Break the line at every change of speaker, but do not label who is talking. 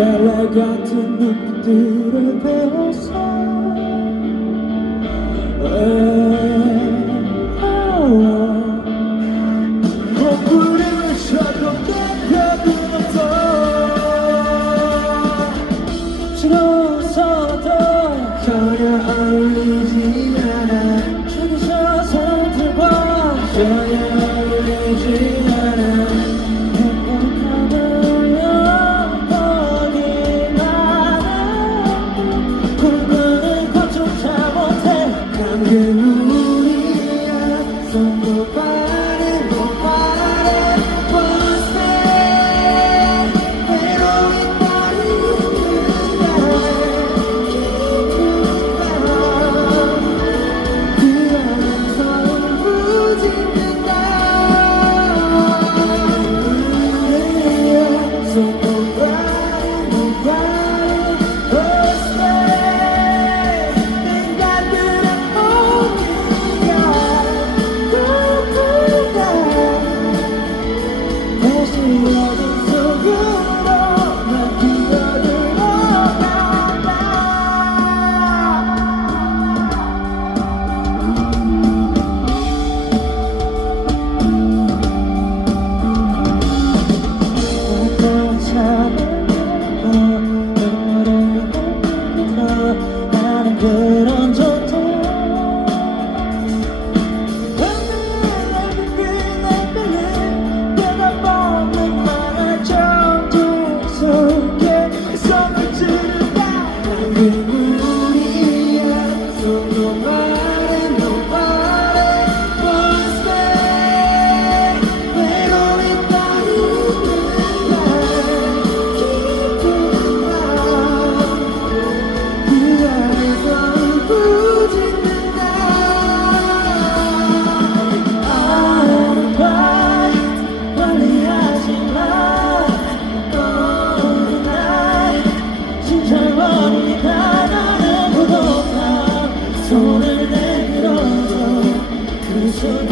갈라 같은 눈빛들에 배어서 헛부림을 쳐도 땡겨둔 없어 들어서도 가려 할리 December. will. Oh,